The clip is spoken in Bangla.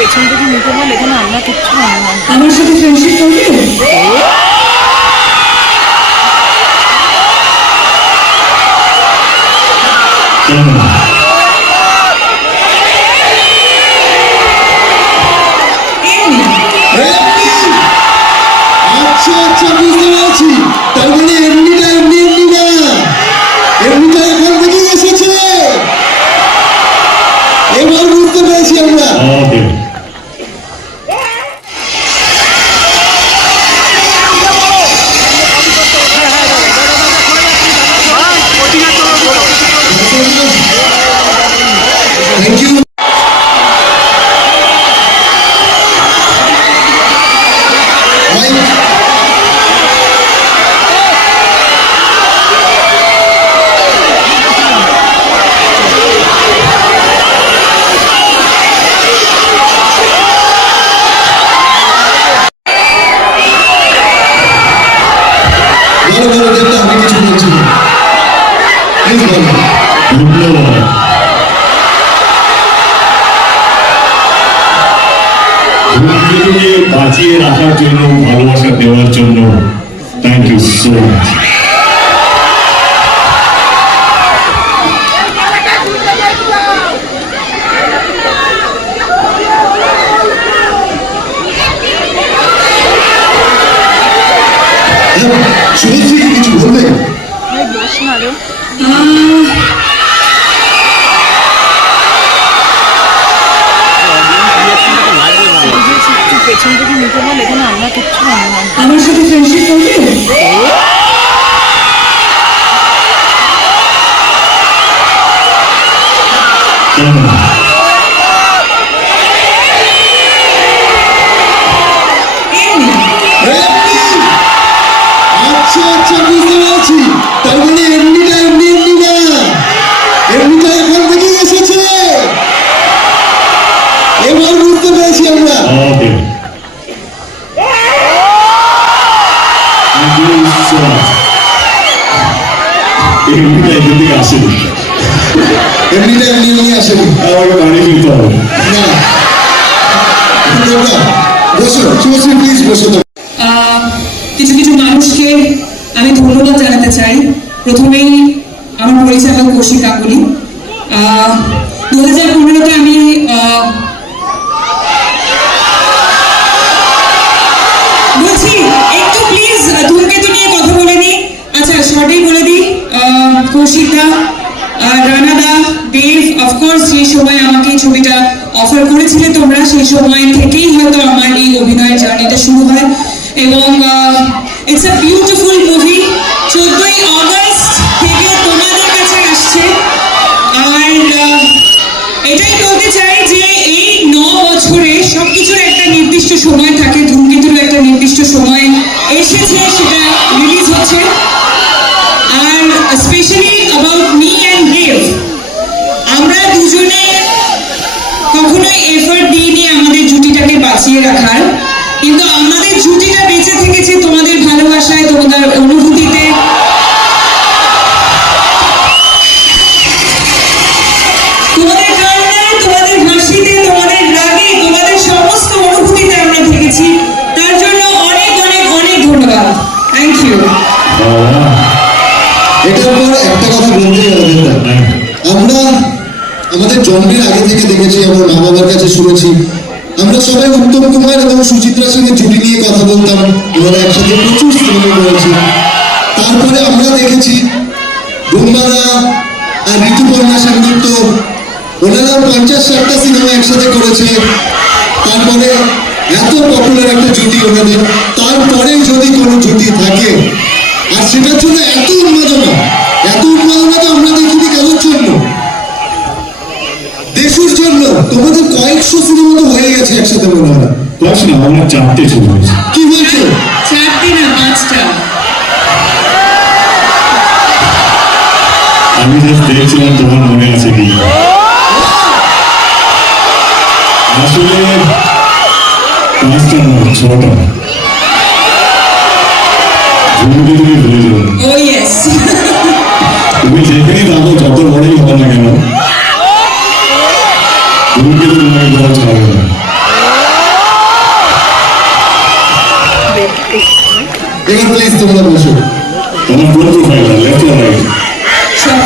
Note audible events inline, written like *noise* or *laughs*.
পেছন থেকে মুখে বল এখানে আমরা কিচ্ছু জানি না আমার সাথে ফ্রেন্ডশিপ করবে এমনি আচ্ছা আচ্ছা বুঝতে পারছি তার মানে এমনিটা এমনি বিপ্লব ধূমকেতুকে বাঁচিয়ে রাখার জন্য ভালোবাসা দেওয়ার জন্য থ্যাংক ইউ সো মাচ কিছু বলবে আচ্ছা আচ্ছা বুঝতে পারছি তার মানে এমনিটা এমনি এমনি না এমনিটা এখান থেকেই এসেছে এবার বুঝতে পেরেছি আমরা এমনিটা এখান থেকে এমনিটা এমনি এমনি আসেনি আমাকে বাড়ি ফিরতে হবে। না। বসো শুভশ্রী প্লিজ বসো। কিছু কিছু মানুষকে আমি ধন্যবাদ জানাতে চাই। প্রথমেই আমার পরিচয় আমার কৌশিক গাঙ্গুলি। দু হাজার পনেরোতে আমি বলছি একটু প্লিজ ধূমকেতু নিয়ে কথা বলে নিই। আচ্ছা শর্টেই বলে দিই কৌশিকদা আর এটাই বলতে চাই যে এই ন বছরে সবকিছুর একটা নির্দিষ্ট সময় থাকে, ধূমকেতুর একটা নির্দিষ্ট সময় এসেছে, সেটা রিলিজ হচ্ছে। আর স্পেশালি বাঁচিয়ে রাখার। কিন্তু আমাদের জুটিটা বেঁচে থেকেছে তোমাদের ভালোবাসায়, তোমাদের অনুভূতিতে। আমরা তার জন্য অনেক অনেক অনেক কথা বলতে আমরা আমাদের জন্মের আগে থেকে দেখেছি, আমার মা বাবার কাছে শুনেছি আমরা সবাই উত্তম কুমার এবং সুচিত্রার সঙ্গে জুটি নিয়ে কথা বলতাম। ওরা একসাথে প্রচুর সিনেমা করেছি। তারপরে আমরা দেখেছি বুম্বারা আর ঋতুপর্ণা সেনগুপ্ত। ওনারা পঞ্চাশ ষাটটা সিনেমা একসাথে করেছে। তারপরে এত পপুলার একটা জুটি ওনাদের। তারপরে যদি কোনো জুটি থাকে, আর সেটার জন্য এত উন্মাদনা এত উন্মাদনা 확실히 오늘 잣대 좋아해서. 김현주 잣대는 맞죠? 아미사스 대지만 동안 노래가 제기 나중에 마스터는 좋았다 좋은 분들이 들려줘요. Oh, 오 예스 *laughs* 우리 재팬이 나도 저도 원래 만나게요? 좋은 분들이 만나게 প্লিজ তোমরা বসো তুমি কোন প্রোফাইল লেফট না রাইট সব